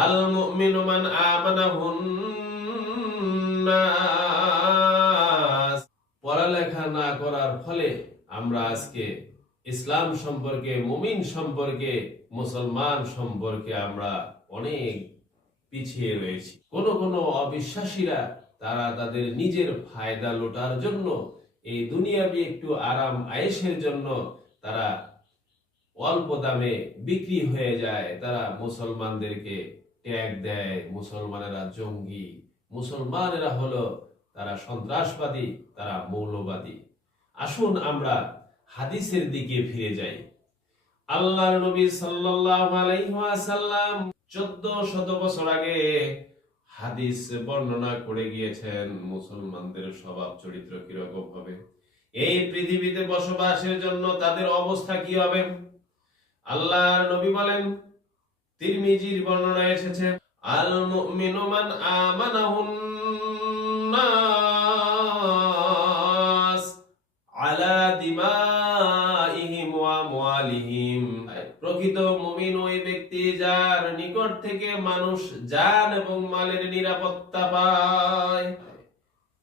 আল মুমিনু মান আমানাহুন নাস। পড়ালেখা না করার ফলে আমরা আজকে ইসলাম সম্পর্কে, মুমিন সম্পর্কে, মুসলমান সম্পর্কে আমরা অনেক পিছিয়ে রয়েছি। কোন কোন অবিশ্বাসীরা তারা তাদের নিজের ফায়দা লোটার জন্য, এই দুনিয়াবি একটু আরাম আয়েশের জন্য তারা অল্প দামে বিক্রি হয়ে যায়। তারা মুসলমানদেরকে ট্যাগ দেয়, মুসলমানেরা জঙ্গি, মুসলমানেরা হলো তারা সন্ত্রাসবাদী, তারা মৌলবাদী। আসুন আমরা হাদিসের দিকে ফিরে যাই। আল্লাহর নবী সাল্লাল্লাহু আলাইহি ওয়াসাল্লাম 1400 বছর আগে হাদিস বর্ণনা করে গিয়েছেন মুসলমানদের স্বভাব চরিত্র কিরকম হবে, এই পৃথিবীতে বসবাসের জন্য তাদের অবস্থা কি হবে। আল্লাহর নবী বলেন, তিরমিজির বর্ণনায় এসেছে, আল মুমিনু মান আমানাহুন নাস আলা দিমাইহিম ওয়া আমওয়ালিহিম। প্রকৃত মুমিন ওই ব্যক্তি যার নিকট থেকে মানুষ জান এবং মালের নিরাপত্তা পায়।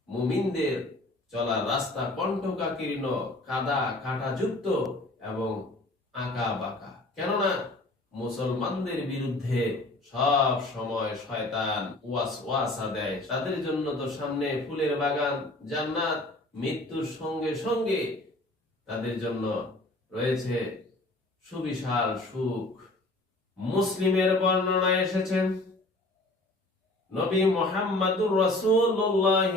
মুমিনদের চলার রাস্তা কণ্টকাকীর্ণ, কাদা কাঁটাযুক্ত এবং আঁকা বাঁকা। কেননা মুসলমানদের বিরুদ্ধে সব সময় শয়তান ওয়াসওয়াসা দেয়। তাদের জন্য তো সামনে ফুলের বাগান, জান্নাত, মৃত্যুর সঙ্গে সঙ্গে তাদের জন্য রয়েছে সুবিশাল সুখ। মুসলিমের বর্ণনায় এসেছেন, নবী মুহাম্মদুর রাসূলুল্লাহ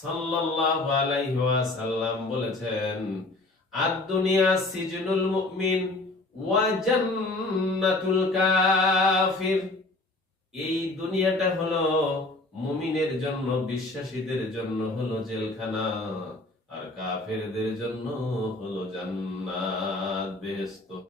সাল্লাল্লাহু আলাইহি ওয়াসাল্লাম বলেছেন, আদ-দুনিয়া সিজনুল মুমিন ওয়া জান্নাতুল কাফির। এই দুনিয়াটা হলো মুমিনের জন্য, বিশ্বাসীদের জন্য হলো জেলখানা, আর কাফেরদের জন্য হলো জান্নাত, বেহেশত।